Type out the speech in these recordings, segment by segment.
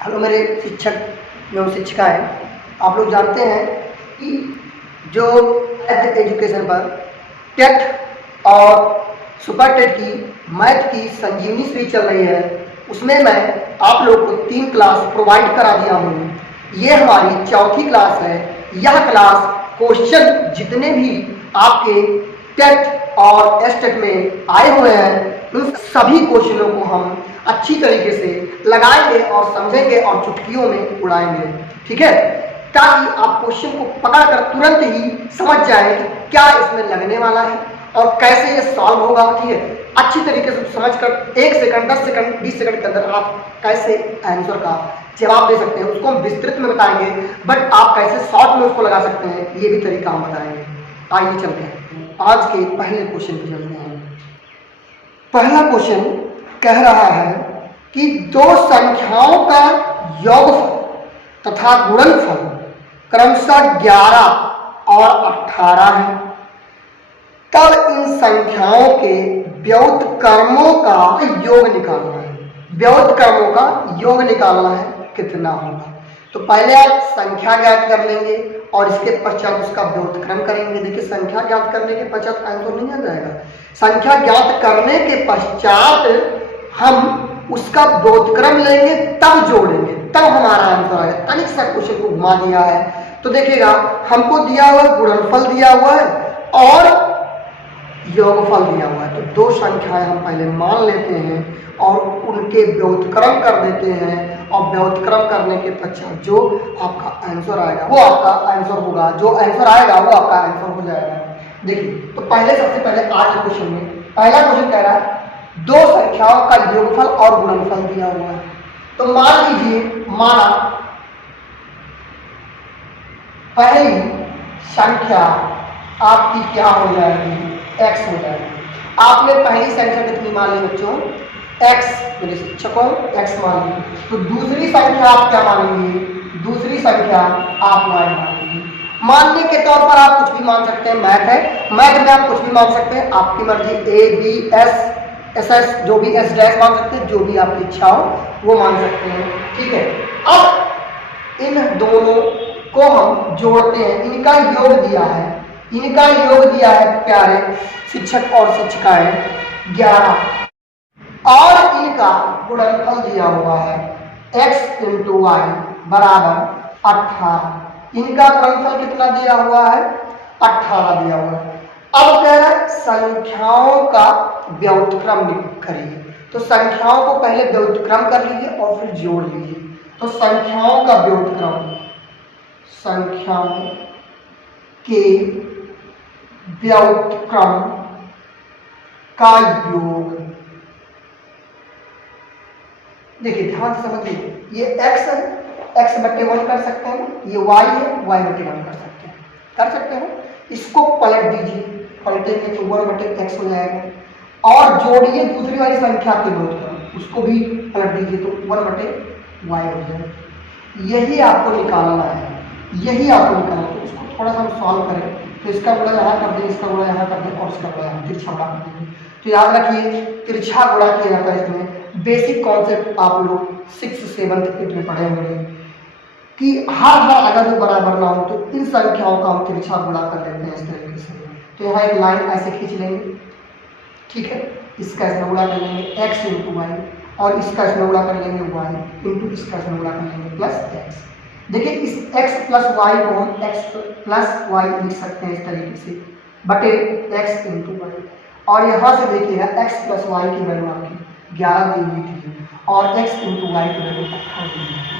Hello मेरे शिक्षक एवं शिक्षिकाएँ, आप लोग जानते हैं कि जो एजुकेशन पर टेट और सुपर टेट की मैथ की संजीवनी सीरीज चल रही है, उसमें मैं आप लोग को 3 क्लास प्रोवाइड करा दिया हूँ। ये हमारी चौथी क्लास है। यह क्लास क्वेश्चन जितने भी आपके टेट और एसटेट में आए हुए हैं, उन सभी क्वेश्चनों को हम अच्छी तरीके से लगाएंगे और समझेंगे और चुटकियों में उड़ाएंगे, ठीक है, ताकि आप क्वेश्चन को पकड़कर तुरंत ही समझ जाएं कि क्या इसमें लगने वाला है और कैसे ये सॉल्व होगा। ठीक है, अच्छी तरीके से समझकर 1 सेकंड 10 सेकंड 20 सेकंड के अंदर आप कैसे आंसर का जवाब दे सकते हैं उसको हम विस्तृत में बताएंगे, बट आप कैसे शॉर्ट में उसको लगा सकते हैं ये भी तरीका हम बताएंगे। आइए चलते हैं आज के पहले क्वेश्चन पे चलते हैं। पहला क्वेश्चन कह रहा है कि दो संख्याओं का योगफल तथा गुणनफल क्रमशः 11 और 18 है, तब इन संख्याओं के व्युत्क्रमों का योग निकालना है। व्युत्क्रमों का योग निकालना है, कितना होगा। तो पहले आप संख्या ज्ञात कर लेंगे और इसके पश्चात उसका व्युत्क्रम करेंगे। देखिए, संख्या ज्ञात करने के पश्चात आंसर नहीं आ जाएगा। संख्या ज्ञात करने के पश्चात हम उसका व्युत्क्रम लेंगे, तब जोड़ेंगे, तब हमारा आंसर आएगा। तनिक सा क्वेश्चन को घुमा दिया है तो देखिएगा, हमको दिया हुआ गुणनफल दिया हुआ है और योगफल दिया हुआ है। तो दो संख्याएं हम पहले मान लेते हैं और उनके व्युत्क्रम कर देते हैं, और व्युत्क्रम करने के पश्चात जो आपका आंसर आएगा वो आपका आंसर होगा। जो आंसर आएगा वो आपका आंसर हो जाएगा। देखिए, तो पहले सबसे पहले आज के क्वेश्चन में पहला क्वेश्चन कह रहा है दो संख्याओं का योगफल और गुणनफल दिया हुआ है। तो मान लीजिए, माना पहली संख्या आपकी क्या हो जाएगी, x हो जाएगी। आपने पहली संख्या कितनी मान ली बच्चों, x, मेरे शिक्षकों x मान ली। तो दूसरी संख्या आप क्या मानेंगे, दूसरी संख्या आप y मानेंगे। मानने के तौर पर आप कुछ भी मान सकते हैं, मैथ है, मैथ में आप कुछ भी मान सकते हैं, आपकी मर्जी, a b s s s जो भी s डैश मान सकते हैं, जो भी आपकी इच्छा हो वो मान सकते हैं, ठीक है। अब इन दोनों को हम जोड़ते हैं, इनका योग दिया है, इनका योग दिया है प्यारे शिक्षक और शिक्षिकाएं 11, और इनका गुणनफल दिया हुआ है x इंटू वाई बराबर 18। इनका गुणनफल कितना दिया हुआ है, 18 दिया हुआ है। अब कह रहा है संख्याओं का व्युत्क्रम करिए। तो संख्याओं को पहले व्युत्क्रम कर लीजिए और फिर जोड़ लीजिए। तो संख्याओं का व्युत्क्रम, संख्याओं के व्युत्क्रम का योग। देखिए, ध्यान से समझिए, ये x है, x/1 कर सकते हैं, ये y है, y/1 कर सकते हैं। इसको पलट दीजिए, पलटेंगे तो 1/x हो जाएगा, और जोड़िए दूसरी वाली संख्या के व्युत्क्रम, उसको भी पलट दीजिए तो 1/y हो जाएगा। यही आपको निकालना है, यही आपको निकालना है। तो इसको थोड़ा सा हम सॉल्व करें, तो इसका गुणा यहाँ कर दें, इसका गुणा यहाँ कर दें और इसका गुणा यहाँ तिरछा गुणा कर देंगे। तो याद रखिए, तिरछा गुणा किया जाता है इसमें। बेसिक कॉन्सेप्ट आप लोग 6th 7th 8th में पढ़े होंगे कि हर अगर वो बराबर ना हो तो इन संख्याओं का हम तिरछा गुणा कर लेते हैं इस तरीके से। तो यहाँ एक लाइन ऐसे खींच लेंगे, ठीक है, इसका इसमें गुणा कर लेंगे x इंटू वाई, और इसका इसमें गुणा कर लेंगे y इंटू इसका इसमें गुणा कर लेंगे प्लस x। देखिए, इस x प्लस वाई को हम x प्लस वाई लिख सकते हैं इस तरीके से, बटे x इंटू वाई। और यहाँ से देखिएगा x प्लस वाई की वैल्यू आपकी 11 दी हुई थी और x इंटू वाई की वैल्यू 18 दी हुई थी।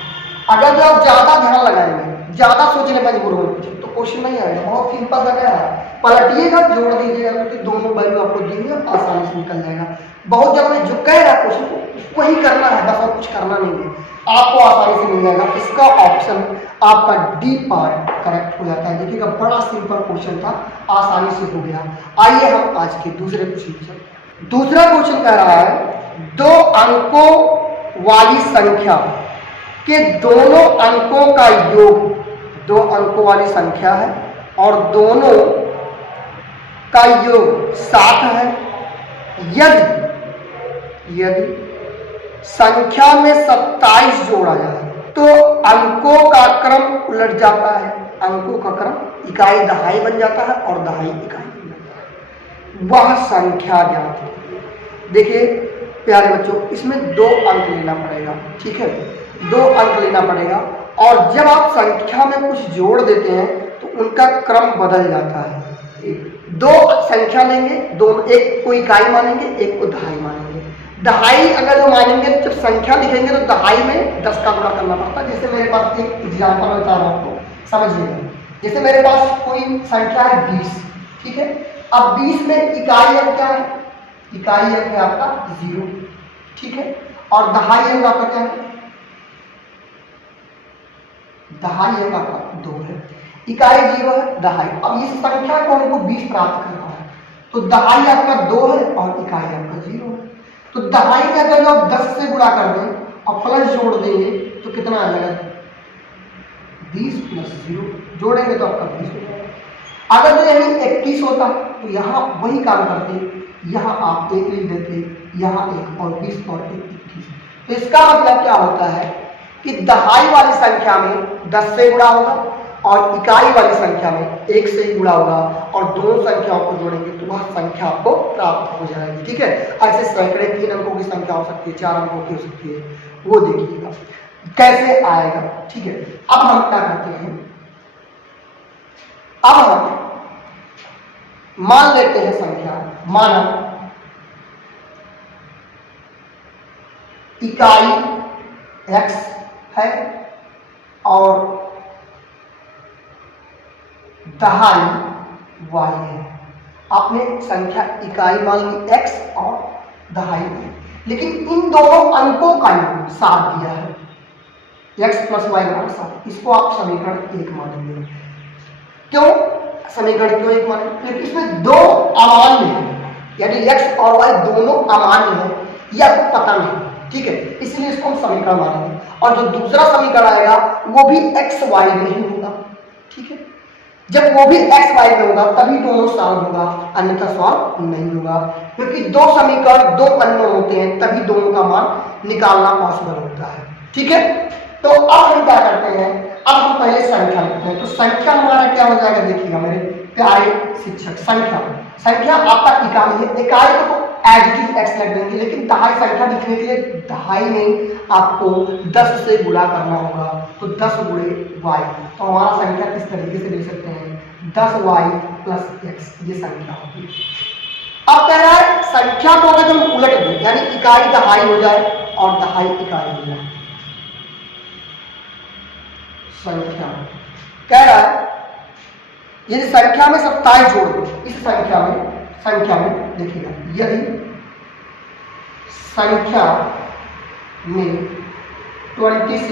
अगर जो आप ज्यादा ध्यान लगाएंगे, ज्यादा सोचने मजबूर होंगे तो क्वेश्चन नहीं आएगा। बहुत सिंपल लगा है, पलटिएगा, जोड़ दीजिएगा, तो दोनों वैल्यू आपको देंगे, आसानी से निकल जाएगा। बहुत जगह जो कह रहा है क्वेश्चन वही करना है, बस और कुछ करना नहीं है, आपको आसानी से मिल जाएगा। इसका ऑप्शन आपका डी पार्ट करेक्ट हो जाता है। देखिएगा, बड़ा सिंपल क्वेश्चन था, आसानी से हो गया। आइए हम आज के दूसरे क्वेश्चन पर चलते हैं। दूसरा क्वेश्चन कह रहा है 2 अंकों वाली संख्या के दोनों अंकों का योग, 2 अंकों वाली संख्या है और दोनों का योग 7 है, यदि संख्या में 27 जोड़ा जाए, जाता है अंकों का क्रम, इकाई दहाई बन जाता है और दहाई इकाई बन जाता है, वह संख्या ज्ञात है। देखिए प्यारे बच्चों, इसमें 2 अंक लेना पड़ेगा, ठीक है, 2 अंक लेना पड़ेगा। और जब आप संख्या में कुछ जोड़ देते हैं तो उनका क्रम बदल जाता है। 2 संख्या लेंगे, दोनों एक को इकाई मानेंगे, एक को दहाई मानेंगे। दहाई अगर जो मानेंगे जब संख्या लिखेंगे तो दहाई में 10 का गुणा करना पड़ता है। जैसे मेरे पास एक एग्जाम्पल बता रहा हूं आपको, समझिएगा। जैसे मेरे पास कोई संख्या है 20, ठीक है। अब 20 में इकाई अंक क्या है? इकाई अंक है आपका 0, ठीक है। और दहाई अंक आपका क्या है? दहाई अंक आपका 2 है, इकाई 0 है, दहाई। अब इस संख्या को हमको 20 प्राप्त करना है, तो दहाई आपका 2 है और इकाई आपका 0 है। तो दहाई में अगर आप 10 से गुणा कर दें और प्लस जोड़ देंगे तो कितना आ जाएगा? 20 प्लस 0 जोड़ेंगे तो आपका 20 हो जाएगा। अगर तो यही 21 होता तो यहाँ वही काम करते, यहाँ आप 1 लिख देते, यहाँ 1 और 20 और 21। तो इसका मतलब क्या होता है कि दहाई वाली संख्या में 10 से गुणा होगा और इकाई वाली संख्या में 1 से ही गुणा होगा और दोनों संख्याओं को जोड़ेंगे तो वह संख्या आपको प्राप्त हो जाएगी, ठीक है। ऐसे सैकड़े 3 अंकों की संख्या हो सकती है, 4 अंकों की हो सकती है, वो देखिएगा कैसे आएगा, ठीक है। अब हम क्या करते हैं, अब हम मान लेते हैं संख्या, माना इकाई x है और दहाई y है। आपने संख्या इकाई मान ली x और दहाई, लेकिन इन दोनों अंकों का योग 7 दिया है, x प्लस वाई बराबर 7। इसको आप समीकरण 1 मानेंगे। क्यों समीकरण क्यों 1 मानेंगे? क्योंकि इसमें 2 अमान्य है, यानी x और y दोनों अमान्य है, यह आपको पता नहीं, ठीक है, इसलिए इसको हम समीकरण मानेंगे। और जो दूसरा समीकरण आएगा वो भी x y में ही होगा, ठीक है। जब वो भी x y में होगा तभी दोनों सॉल्व होगा, अन्यथा सॉल्व नहीं होगा, क्योंकि 2 समीकरण 2 अननोन होते हैं तभी दोनों का मान निकालना पॉसिबल होता है, ठीक है। तो अब हम क्या करते हैं, अब हम पहले संख्या लिखते हैं। तो संख्या हमारा क्या हो जाएगा, देखिएगा मेरे प्यारे शिक्षक, संख्या आपका इकाई है, इकाई को एज इट इज x रख देंगे, लेकिन दहाई संख्या लिखने के लिए दहाई में आपको 10 से गुणा करना होगा, तो 10 गुणे y। तो हमारा संख्या किस तरीके से ले सकते हैं, 10y प्लस x, ये संख्या होगी। अब कह रहा है संख्या को अगर हम उलट दें, यानी इकाई दहाई हो जाए और दहाई इकाई हो जाए, संख्या कह रहा है यदि संख्या में 27 जोड़ दो, इस संख्या में देखिएगा, यदि संख्या में 27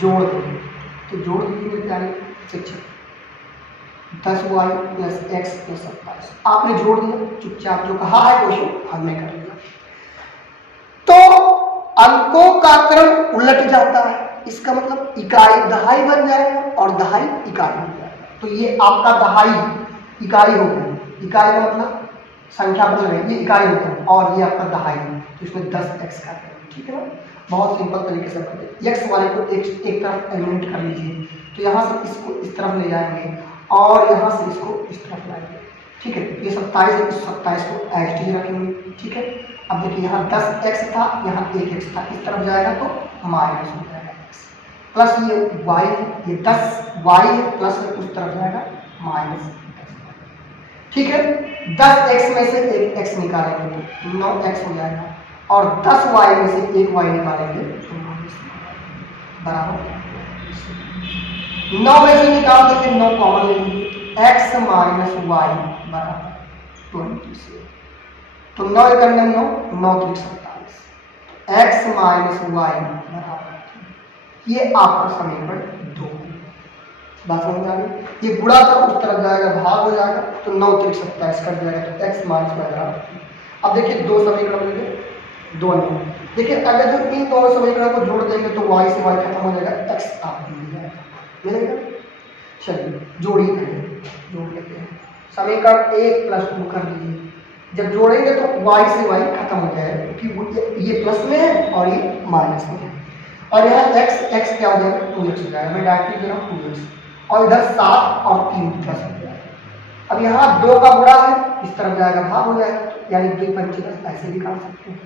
जोड़ दो तो जोड़ दीजिए प्यारे शिक्षक, 10y प्लस x प्लस 27। आपने जोड़ दिया, चुपचाप जो कहा है क्वेश्चन हमने कर लिया। तो अंकों का क्रम उलट जाता है, इसका मतलब इकाई दहाई बन जाएगा और दहाई इकाई बन जाएगा। तो ये आपका दहाई इकाई हो गई, इकाई का मतलब संख्या बदल गई, ये इकाई होता है और ये आपका दहाई, तो इसमें 10x का है, ठीक है ना। बहुत सिंपल तरीके से करते, x वाले को एक तरफ एलिमिनेट कर लीजिए, तो यहाँ से इसको इस तरफ ले जाएंगे और यहाँ से इसको इस तरफ लाएंगे, ठीक है। ये 27 है, इस 27 को एज इट रखेंगे, ठीक है। अब देखिए यहाँ 10x था, यहाँ 1x था, इस तरफ जाएगा तो माइनस हो जाएगा x, प्लस ये y है, ये 10y है, प्लस उस तरफ जाएगा माइनस 10, ठीक है। 10x में से एक x निकालेंगे तो 9x हो जाएगा और 10y में से एक y निकालेंगे तो बराबर 9 में से निकाल देंगे, 9 कॉमन लेंगे, x माइनस y बराबर 27। तो 9 × 9 9 × 27, x माइनस y बराबर, ये आपका समीकरण 2 बात समझ आ गई। ये गुणा था उस तरफ जाएगा, भाग हो जाएगा तो 9 × 27 कट जाएगा, तो x माइनस y बराबर। अब देखिए 2 समीकरण मिल गए, 2 अंक। देखिए अगर जो इन दोनों समीकरणों को जोड़ देंगे तो y से y खत्म हो जाएगा, x आपको मिलेगा। चलिए जोड़िए, जोड़ लेते हैं। समीकरण 1 + 2 कर लीजिए, जब जोड़ेंगे तो y से y खत्म हो जाएगा, क्योंकि ये प्लस में है और ये माइनस में है, और यहाँ x क्या हो जाएगा 2x हो जाएगा। मैं डायरेक्टली दे रहा हूँ 2x, और इधर 7 और 3 10 हो जाएगा। अब यहाँ 2 का गुणा है, इस तरफ जाएगा भाग हो जाएगा, यानी 2 पंचे 10 ऐसे भी काट सकते हैं।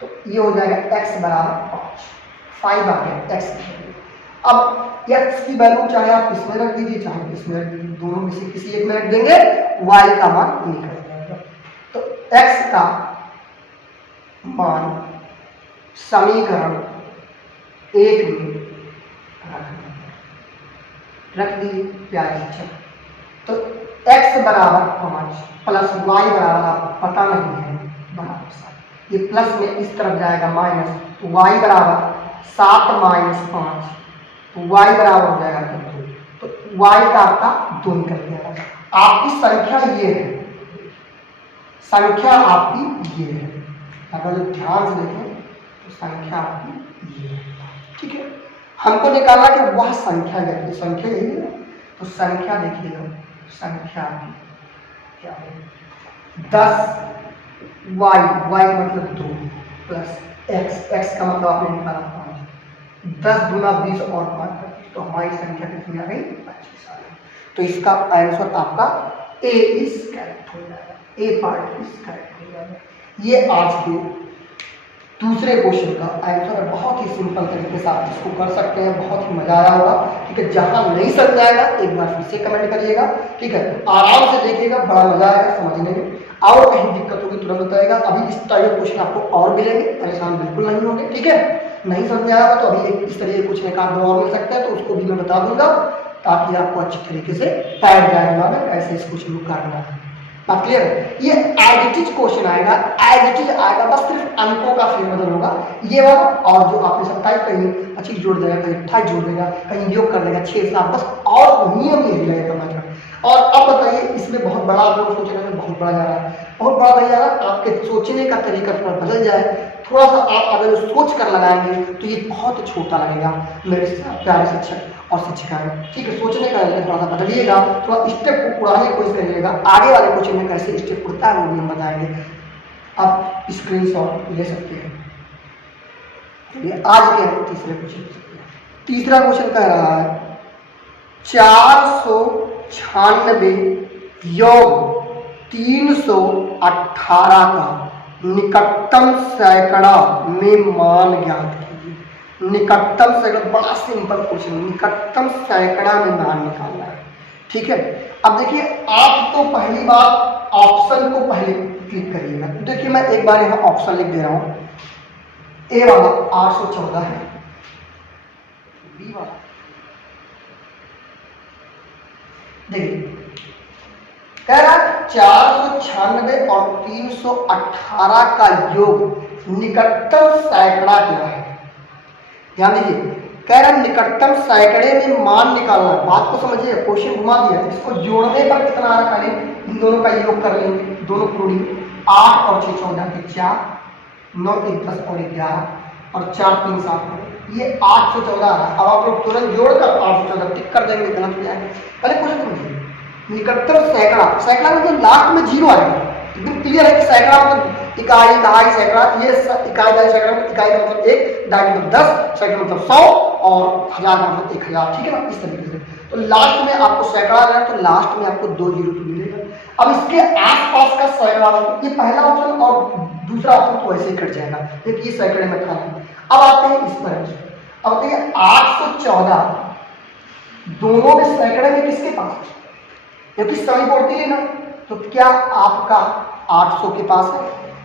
तो ये हो जाएगा x बराबर 5 आ गया x। अब x की वैल्यू चाहे आप इसमें रख दीजिए चाहे इसमें रख दीजिए, दोनों में से किसी एक में रख देंगे, y का मान निकल जाएगा। तो x का मान समीकरण 1 में रख दीजिए प्यारे शिक्षक। तो x बराबर 5 प्लस y बराबर आपको पता नहीं है बराबर 7, ये प्लस में इस तरफ जाएगा माइनस, तो y बराबर 7 माइनस 5, तो y बराबर हो जाएगा 2, तो y का आपका 2 निकल गया। आपकी संख्या ये है, संख्या आपकी ये है, अगर जो ध्यान से देखें तो संख्या आपकी ये है, ठीक है। हमको निकालना कि वह संख्या है, संख्या यही है, तो संख्या देखिएगा, संख्या क्या है 10 y मतलब 2 प्लस x का मतलब आपने निकाला 5, 10 गुना 20 और 5, तो हमारी संख्या कितनी आ गई 25 आ गई। तो इसका आंसर आपका ए इज करेक्ट हो जाएगा, ए पार्ट इज करेक्ट हो जाएगा। ये आज के दूसरे क्वेश्चन का आंसर है, बहुत ही सिंपल तरीके से आप इसको कर सकते हैं, बहुत ही मजा आया होगा, ठीक है। जहां नहीं समझ आएगा एक बार फिर से कमेंट करिएगा, ठीक है, आराम से देखिएगा, बड़ा मजा आएगा समझने में। और कहीं दिक्कत होगी तुरंत बताएगा, अभी इस तरह के क्वेश्चन आपको और मिलेंगे, परेशान बिल्कुल नहीं होंगे, ठीक है। नहीं समझ आएगा तो अभी इस तरह के कुछ निकाल और मिल सकता है, तो उसको भी मैं बता दूंगा ताकि आपको अच्छी तरीके से बैठ जाएगा कैसे इस क्वेश्चन को करना है। बात क्लियर है? ये एज इट इज क्वेश्चन आएगा, एज इट इज आएगा, बस सिर्फ अंकों का फेरबदल होगा ये वाला, और जो आपने 27 कहीं 25 जोड़ देगा, कहीं 28 जोड़ देगा, कहीं योग कर देगा 6 7, बस और नियम यही रहेगा करना चाहते। और अब बताइए इसमें बहुत बड़ा आप लोग सोचेगा बहुत बड़ा जा रहा है, बहुत बड़ा नहीं जा रहा, आपके सोचने का तरीका थोड़ा बदल जाए, थोड़ा सा आप अगर सोच कर लगाएंगे तो ये बहुत छोटा लगेगा मेरे प्यारे शिक्षक और शिक्षिकाएं, ठीक है। सोचने का थोड़ा सा बदलिएगा, थोड़ा स्टेप को उड़ाने की कोशिश करिएगा, आगे वाले क्वेश्चन में कैसे स्टेप उड़ता है वो भी हम बताएंगे, आप स्क्रीनशॉट ले सकते हैं। चलिए आज के हम तीसरे क्वेश्चन, तीसरा क्वेश्चन कह रहा है 496 योग 318 का निकटतम सैकड़ा में मान ज्ञात कीजिए। निकटतम सैकड़ा, बड़ा सिंपल क्वेश्चन, निकटतम सैकड़ा में मान निकालना है, ठीक है। अब देखिए आप तो पहली बार ऑप्शन को पहले क्लिक करिएगा, देखिए मैं एक बार यहाँ ऑप्शन लिख दे रहा हूँ, ए वाला 814 है, बी वाला देखिए कह रहा है 496 और 318 का योग निकटतम सैकड़ा क्या है। ध्यान दीजिए, कह रहा है निकटतम सैकड़े में मान निकालना है। बात को समझिए, क्वेश्चन घुमा दिया, इसको जोड़ने पर कितना आ रहा है, पहले इन दोनों का योग कर लेंगे, दोनों जोड़ी 8 और 6 14 के 4, 9 1 10 और 11 और 4 3 7, ये 814 आ रहा है। अब आप लोग तुरंत जोड़कर 814 टिक कर देंगे, गलत हो जाएगा। पहले क्वेश्चन समझिए, निकटतम सैकड़ा, सैकड़ा मतलब लास्ट में 0 आएगा, एकदम क्लियर है कि सैकड़ा मतलब इकाई दहाई सैकड़ा, ये इकाई दहाई सैकड़ा, इकाई का मतलब 1, दहाई का मतलब 10, सैकड़ा मतलब 100 और हजार का मतलब 1000, ठीक है ना, इस तरीके से। तो लास्ट में आपको सैकड़ा आ रहा है, तो लास्ट में आपको 2 जीरो तो मिलेगा। अब इसके आसपास का सैकड़ा, ये पहला ऑप्शन और दूसरा ऑप्शन तो ऐसे ही कट जाएगा, देखिए सैकड़े में था। अब आते हैं इस पर, अब देखिए 814 दोनों में सैकड़े में किसके पास है, क्योंकि सभी बोलती है ना, तो क्या आपका 800 के पास है,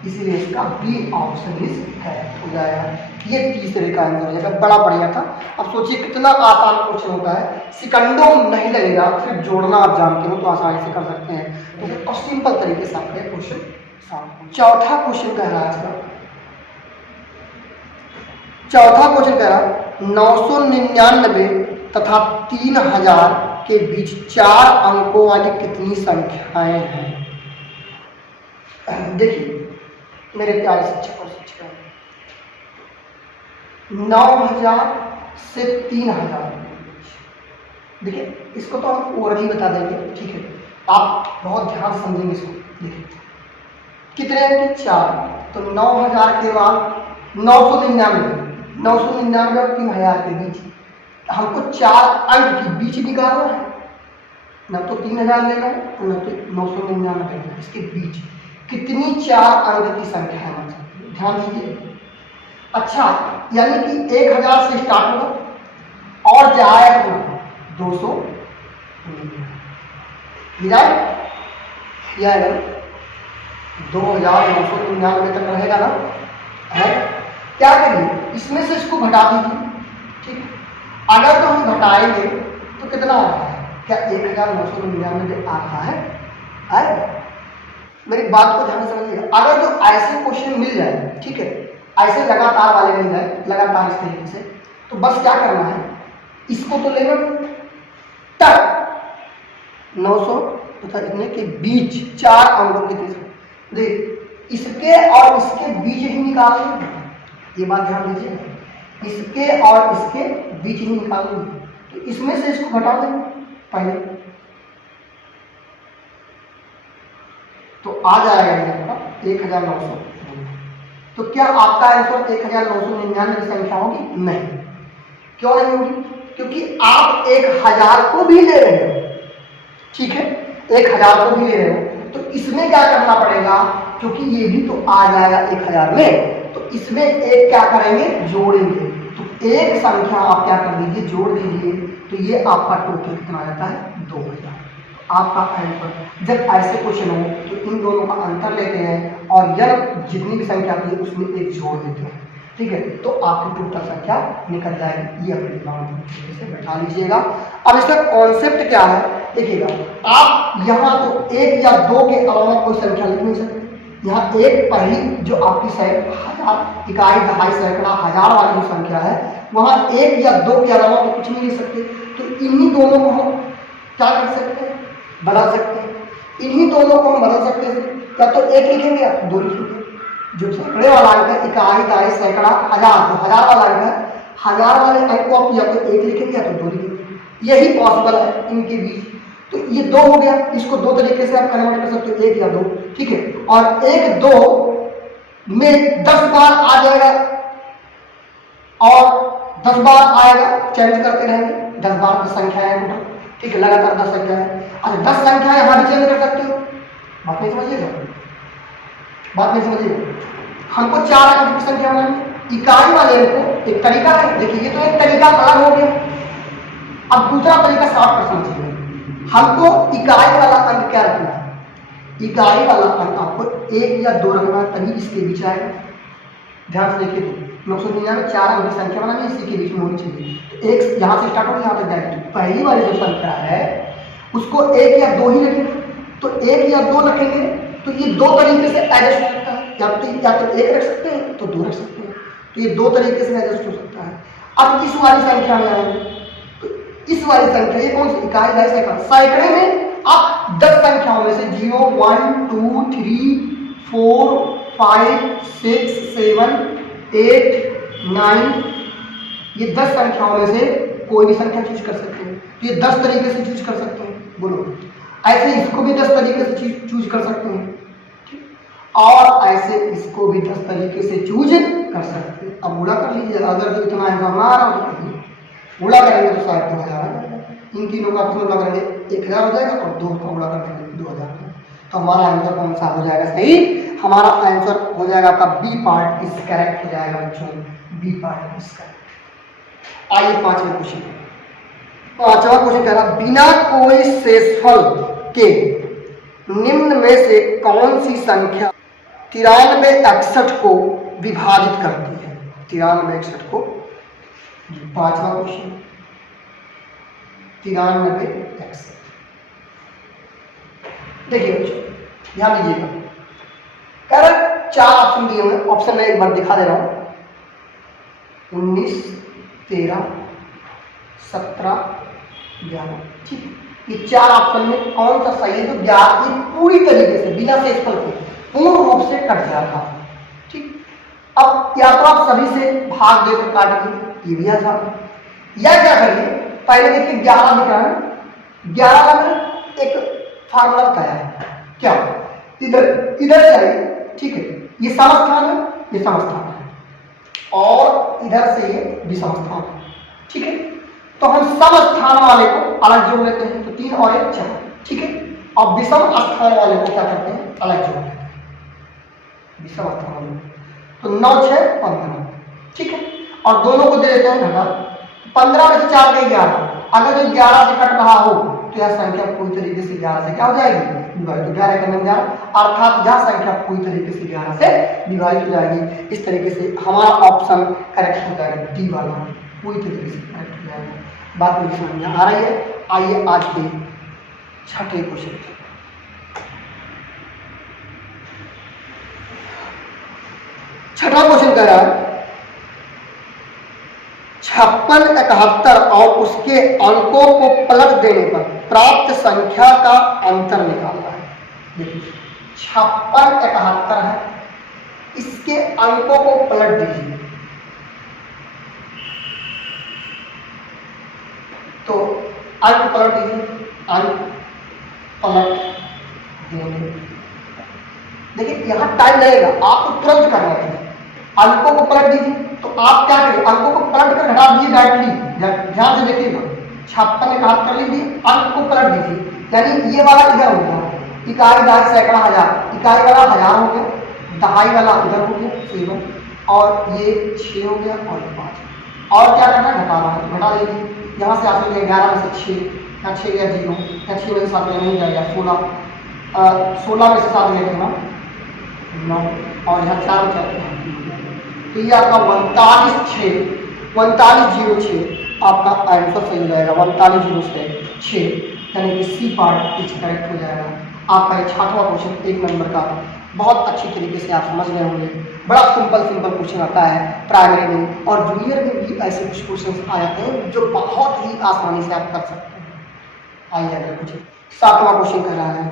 इसीलिए इसका बी ऑप्शन इज करेक्ट हो जाएगा। ये तीसरे का आंसर हो जाएगा, बड़ा बढ़िया था। अब सोचिए कितना आसान क्वेश्चन होता है, सेकंडों नहीं लगेगा, सिर्फ जोड़ना आप जानते हो तो आसानी से कर सकते हैं, तो सिंपल तरीके से आपका क्वेश्चन। चौथा क्वेश्चन कह रहा है, चौथा क्वेश्चन कह रहा 999 तथा 3000 के बीच 4 अंकों वाली कितनी संख्याएं हैं। देखिए मेरे प्यारे शिक्षक और शिक्षिकाएं, 9000 से 3000, देखिए इसको तो हम और भी बता देंगे, ठीक है, आप बहुत ध्यान से समझेंगे इसको। देखिए कितने हैं कि 4, तो 9000 के बाद 999 और 3000 के बीच हमको 4 अंक की बीच निकालना है, न तो 3000 लेना है और न तो 999 लेना है, इसके बीच कितनी 4 अंक की संख्या है मान सकते हैं, ध्यान दीजिए। अच्छा, यानी कि 1000 से स्टार्ट होगा और जाएगा कितना 299, यह आएगा 2999 तक रहेगा ना है। क्या करिए, इसमें से इसको घटा दीजिए, ठीक। अगर तो हम घटाएंगे तो कितना आ रहा है, क्या 1999 आ रहा है? मेरी बात को ध्यान से समझिएगा। अगर तो ऐसे क्वेश्चन मिल जाए, ठीक है, ऐसे लगातार वाले मिल जाए लगातार इस तरीके से, तो बस क्या करना है, इसको तो लेना तक 900 तथा इतने के बीच 4 अंकों के देख, इसके और इसके बीच ही निकालेंगे, ये बात ध्यान दीजिए, इसके और इसके बीच ही निकालेंगे, तो इसमें से इसको घटा देंगे पहले, तो आ जाएगा ये आपका 1900। तो क्या आपका आंसर 1999 की संख्या होगी? नहीं। क्यों नहीं होगी? क्योंकि आप 1000 को भी ले रहे हो, ठीक है, 1000 को भी ले रहे हो, तो इसमें क्या करना पड़ेगा, क्योंकि ये भी तो आ जाएगा 1000 में, तो इसमें एक क्या करेंगे, जोड़ेंगे। तो एक संख्या आप क्या कर दीजिए, जोड़ दीजिए, तो ये आपका टोटल कितना आ जाता है 2000। आपका आंसर जब ऐसे क्वेश्चन हो तो इन दोनों का अंतर लेते हैं और यह जितनी भी संख्या आती है उसमें एक जोड़ देते हैं, ठीक है, तो आपकी टोटल संख्या निकल जाएगी। ये अपने दिमाग में से बैठा लीजिएगा। अब इसका कॉन्सेप्ट क्या है देखिएगा, आप यहाँ तो 1 या 2 के अलावा कोई संख्या लिख नहीं सकते। यहाँ एक पहली जो आपकी 1000 इकाई दहाई सैकड़ा हजार वाली जो संख्या है, वहाँ 1 या 2 के अलावा तो कुछ नहीं लिख सकते। तो इन्हीं दोनों को हम क्या कर सकते हैं, बढ़ा सकते हैं। इन्हीं दोनों को हम बदल सकते हैं, या तो 1 लिखेंगे या 2 लिखेंगे। जो सैकड़े वाला अंक है, इकाई दहाई सैकड़ा हजार, जो हजार वाला अंक है, हजार वाले अंक को आप या तो 1 लिखेंगे या तो 2 लिखेंगे, यही पॉसिबल है इनके बीच। तो ये 2 हो गया, इसको 2 तरीके से आप कन्वर्ट कर सकते हो, 1 या 2, ठीक है। और 1 2 में 10 बार आ जाएगा और 10 बार आएगा, चेंज करते रहेंगे, 10 बार की संख्या है टोटल, ठीक है, लगातार 10 संख्या है। अच्छा, 10 संख्या यहाँ भी चेंज कर सकते हो, बात नहीं समझिएगा, बात नहीं समझिएगा। हमको 4 अंक की संख्या बनानी, इकाई वाले को एक तरीका है, देखिए ये तो एक तरीका अलग हो गया। अब दूसरा तरीका साफ कर समझिए, हमको इकाई वाला अंक क्या रखना है, इकाई वाला अंक आपको 1 या 2 रखना है, तभी इसके बीच आएगा। ध्यान से देखिए, तो 999 4 अंक की संख्या बनानी, इसी के बीच में होनी चाहिए। तो 1 यहाँ से स्टार्ट होगी, यहाँ तक जाएगी। तो पहली वाली जो संख्या है उसको 1 या 2 ही रखेंगे, तो 1 या 2 रखेंगे, तो ये 2 तरीके से एडजस्ट हो सकता है, या तो 1 रख सकते हैं तो 2 रख सकते हैं, तो ये 2 तरीके से एडजस्ट हो सकता है। अब इस वाली संख्या में आएंगे, तो इस वाली संख्या ये कौन सी इकाई दहाई सैकड़ा, सैकड़े में आप 10 संख्याओं में से 0 1 2 3 4 5 6 7 8 9 ये 10 संख्याओं में से कोई भी संख्या चूज कर सकते हैं। तो ये 10 तरीके से चूज कर सकते हैं, बोलो। ऐसे इसको भी 10 तरीके से चूज कर सकते हैं, और ऐसे इसको भी 10 तरीके से चूज कर सकते हैं। अब गुणा कर लीजिए, अगर जो इतना आंसर आ रहा हो तो गुणा करेंगे तो शायद 2000 आ जाएगा। इन तीनों का आपस में गुणा करेंगे 1000 हो जाएगा, और 2 का गुणा कर देंगे 2000। तो हमारा आंसर कौन सा हो जाएगा सही, हमारा आंसर हो जाएगा आपका बी पार्ट इज करेक्ट हो जाएगा बच्चों, बी पार्ट इज करेक्ट। आइए 5वें क्वेश्चन, 5वां क्वेश्चन कह रहा, बिना कोई शेषफल के निम्न में से कौन सी संख्या 93 61 को विभाजित करती है। 93 61 को, 5वां क्वेश्चन 93 61। देखिए बच्चों ध्यान दीजिएगा, कह रहा 4 ऑप्शन दिए हुए, ऑप्शन में एक बार दिखा दे रहा हूं, 19 13 17 11, ठीक। ये 4 ऑप्शन में कौन सा सही है, तो 11 ये पूरी तरीके से बिना शेषफल के पूर्ण रूप से कट जाता है, ठीक। अब या तो आप सभी से भाग देकर काटिए, ये भी आसान है, या क्या करिए, पहले देखिए 11 दिख रहा है, 11 में एक फार्मूला बताया है, क्या इधर इधर जाइए, ठीक है, ये समस्थान है, ये समस्थान है, और इधर से ये विषमस्थान है, ठीक है। तो हम सम स्थान वाले को अलग जोड़ लेते हैं, तो 3 और 1 4, ठीक है। और विषम स्थान वाले को क्या करते हैं, अलग जोड़ लेते हैं, विषम स्थान वाले, तो 9 6 15, ठीक है। और दोनों को दे देते हैं घटा, 15 में से 4 गए 11, अगर जो 11 से कट रहा हो तो यह संख्या पूरी तरीके से 11 से क्या हो जाएगी, विभाजित। तो 11 का 11, अर्थात यह संख्या पूरी तरीके से 11 से विभाजित हो जाएगी। इस तरीके से हमारा ऑप्शन करेक्ट हो जाएगा, डी वाला पूरी तरीके से करेक्ट हो जाएगा। बात मेरी समझ में आ रही है। आइए आज के छठे क्वेश्चन, छठा क्वेश्चन कह रहा है 56 71 और उसके अंकों को पलट देने पर प्राप्त संख्या का अंतर निकालना है। देखिए 56 71 है, इसके अंकों को पलट दीजिए, तो अंक पलट दीजिए, अंक पलट देंगे। देखिए यहां टाइम लगेगा, आपको तुरंत करना है। अंकों को पलट दीजिए, तो आप क्या करें, अंकों को पलट कर घटा दीजिए डायरेक्टली, ध्यान से देखिएगा। 56 में घात कर लीजिए, अंक को पलट दीजिए, यानी ये वाला इधर हो गया, इकाई दहाई सैकड़ा हजार, इकाई वाला 1000 हो गया, दहाई वाला इधर हो गया 7, और ये 6 हो गया और 5। और क्या करना है, घटाना है, तो घटा दीजिए। यहाँ से आ सकते 11 में से 6, यहाँ 6 गया 0, यहाँ 6 में से 7 में नहीं जाएगा 16, 16 में से 7 में देना 9, और यहाँ 4 में 4, तो ये आपका 3906 आपका आंसर सही हो जाएगा। 3906 यानी कि सी पार्ट इज करेक्ट हो जाएगा। आपका ये 6वां क्वेश्चन 1 नंबर का बहुत अच्छी तरीके से आप समझ गए होंगे। बड़ा सिंपल क्वेश्चन आता है प्राइमरी में, और जूनियर में भी ऐसे कुछ क्वेश्चन आ जाते हैं जो बहुत ही आसानी से आप कर सकते हैं। आइए अगले क्वेश्चन, 7वां क्वेश्चन कह रहा है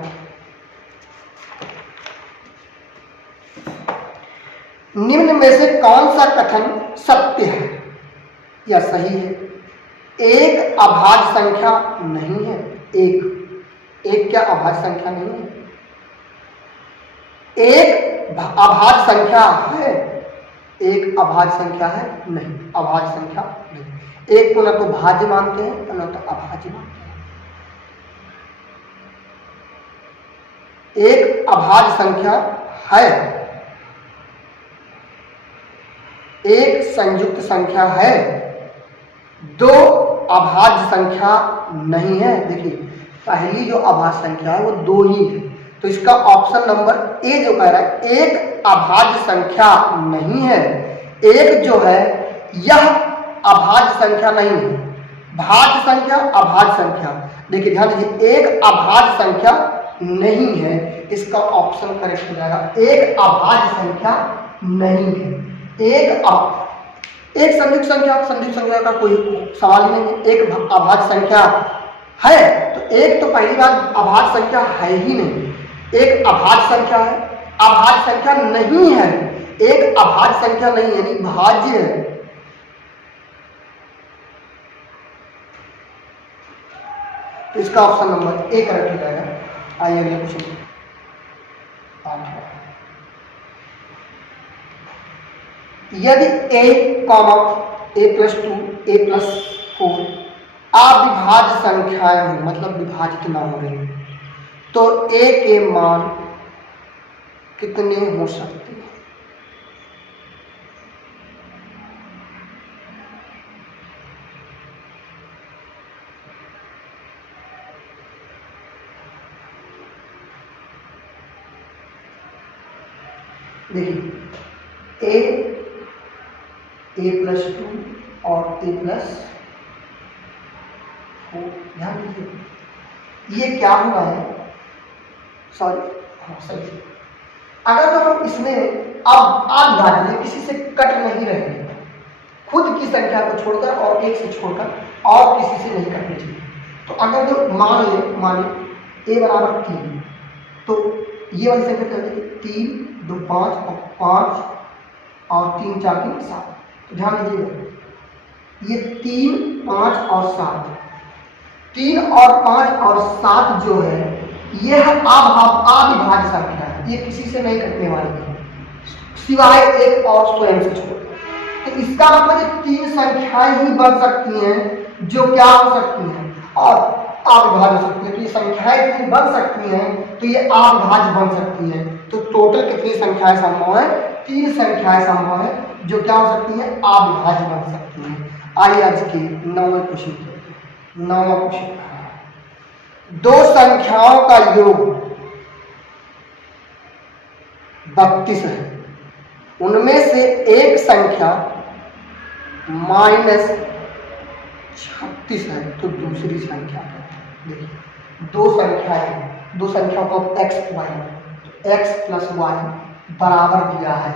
निम्न में से कौन सा कथन सत्य है या सही है। एक अभाज्य संख्या नहीं है, एक क्या अभाज्य संख्या नहीं है, एक अभाज्य संख्या है, एक अभाज्य संख्या है नहीं, अभाज्य संख्या नहीं। एक को न तो भाज्य मानते हैं और न तो अभाज्य मानते हैं। एक अभाज्य संख्या है, एक संयुक्त संख्या है, 2 अभाज्य संख्या नहीं है। देखिए पहली जो अभाज्य संख्या है वो 2 ही है, तो इसका ऑप्शन नंबर ए जो कह रहा है एक अभाज्य संख्या नहीं है। एक जो है यह अभाज्य संख्या नहीं है, भाज्य संख्या अभाज्य संख्या। देखिए ध्यान दीजिए, एक अभाज्य संख्या नहीं है, इसका ऑप्शन करेक्ट हो जाएगा। एक अभाज्य संख्या नहीं है, एक संयुक्त संख्या का कोई सवाल ही नहीं है। एक अभाज्य संख्या है, तो एक तो पहली बात अभाज्य संख्या है ही नहीं, एक अभाज्य संख्या है, अभाज्य संख्या नहीं है, एक अभाज्य संख्या नहीं यानी भाज्य है। तो इसका ऑप्शन नंबर ए करेक्ट हो जाएगा। आइए अगले क्वेश्चन, यदि a, a+2 a+4 अविभाज्य संख्याएं हो, मतलब विभाजित ना हो रही, तो a के मान कितने हो सकते हैं। देखिए a+2 और a+4, ध्यान दीजिए ये क्या हुआ है, सॉरी हाँ सही। अगर तो हम इसमें अब भाज्य किसी से कट नहीं रहे, खुद की संख्या को छोड़कर और एक से छोड़कर और किसी से नहीं कटनी चाहिए। तो अगर जो माने a बराबर 3, तो ये वाली संख्या कर देंगे 3 2 5 और 5 और 3 4 3 7। तो ध्यान दीजिएगा ये 3 5 और 7, 3 और 5 और 7 जो है यह अविभाज्य संख्या है, ये किसी से नहीं कटने वाली है सिवाय एक और स्वयं से छोड़। तो इसका मतलब ये तीन संख्याएं ही बन सकती हैं जो क्या हो सकती हैं और अविभाज्य हो सकती है। तो ये संख्याएं कितनी बन सकती हैं, तो ये अविभाज्य बन सकती है। तो टोटल कितनी संख्याएं संभव है, तीन संख्याएं संभव है जो क्या हो सकती है, अविभाज्य बन सकती हैं। आइए आज के 9वें क्वेश्चन। 9वां क्वेश्चन, दो संख्याओं का योग 32 है, उनमें से एक संख्या -36 है, तो दूसरी संख्या क्या है। देखिए दो संख्याओं को x + y बराबर दिया है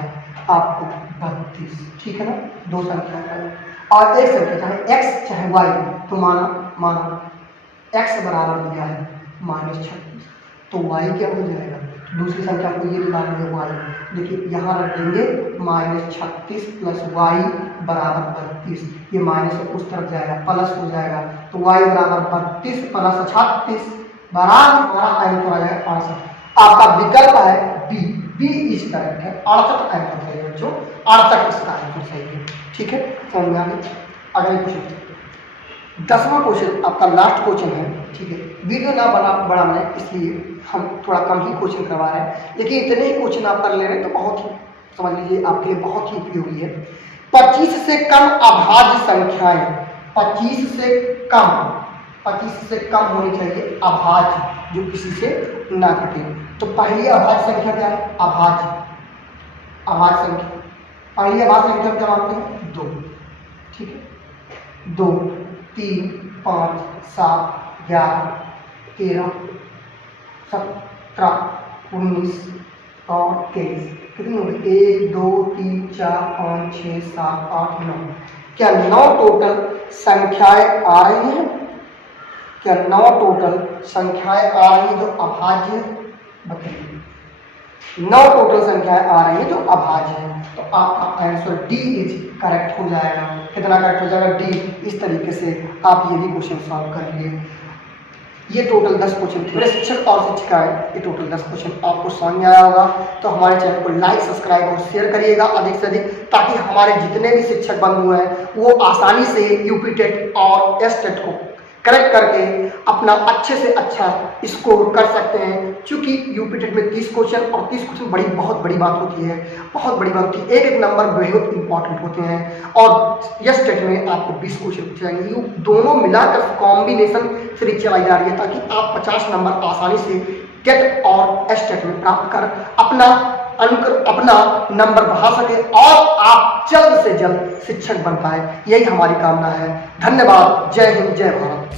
आपको 32, ठीक है ना। दो संख्या का और एक संख्या चाहे x चाहे y, तो माना x बराबर दिया है -36, तो y क्या हो जाएगा, दूसरी संख्या को ये निकालेंगे y। देखिए यहाँ रख देंगे -36 + y बराबर 32, ये माइनस से उस तरफ जाएगा प्लस हो जाएगा, तो y बराबर 32 + 36 बराबर हमारा आंसर आ जाएगा 68। आपका विकल्प है बी इज करेक्ट है, 68 आंसर सही है बच्चों, 68 इसका आंसर सही है, ठीक है। समझ में आ गई। अगले क्वेश्चन 10वां क्वेश्चन आपका लास्ट क्वेश्चन है, ठीक है। वीडियो ना बढ़ाना है इसलिए हम थोड़ा कम ही क्वेश्चन करवा रहे हैं, लेकिन इतने ही क्वेश्चन आप कर ले रहे हैं तो बहुत ही समझ लीजिए आपके लिए बहुत ही उपयोगी है। 25 से कम अभाज्य संख्याएं, 25 से कम होनी चाहिए अभाज्य, जो किसी से ना घटे। तो पहली अभाज्य संख्या क्या है, अभाज्य संख्या, पहली अभाज्य संख्या क्या मानते हैं, 2, ठीक है। 2, 3, 5, 7, 11, 13, 17, 19 और 23, कितनी हो गई, 1, 2, 3, 4, 5, 6, 7, 8, 9। क्या 9 टोटल संख्याएं आ रही हैं, क्या 9 टोटल संख्याएं आ रही हैं जो अभाज्य है, बताइए। 9 टोटल संख्याएं आ रही हैं जो अभाज्य है, तो आपका आंसर डी इज करेक्ट हो जाएगा। कितना करेक्ट हो जाएगा, डी। इस तरीके से आप ये भी क्वेश्चन सॉल्व करिए। ये टोटल 10 क्वेश्चन थे। मेरे शिक्षक और शिक्षिकाएं, ये टोटल 10 क्वेश्चन आपको समझ में आया होगा, तो हमारे चैनल को लाइक, सब्सक्राइब और शेयर करिएगा अधिक से अधिक, ताकि हमारे जितने भी शिक्षक बंधु हैं वो आसानी से यूपी टेट और एस टेट को करेक्ट करके अपना अच्छे से अच्छा स्कोर कर सकते हैं। क्योंकि यूपी टेट में 30 क्वेश्चन और 30 क्वेश्चन बहुत बड़ी बात होती है, बहुत बड़ी बात होती है। एक एक नंबर बहुत इंपॉर्टेंट होते हैं, और यस टेट में आपको 20 क्वेश्चन पूछे जाएंगे। ये दोनों मिलाकर कॉम्बिनेशन सीरीज चलाई जा रही है, ताकि आप 50 नंबर आसानी से टेट और एस टेट में प्राप्त कर अपना नंबर बढ़ा सके और आप जल्द से जल्द शिक्षक बन पाए, यही हमारी कामना है। धन्यवाद। जय हिंद, जय भारत।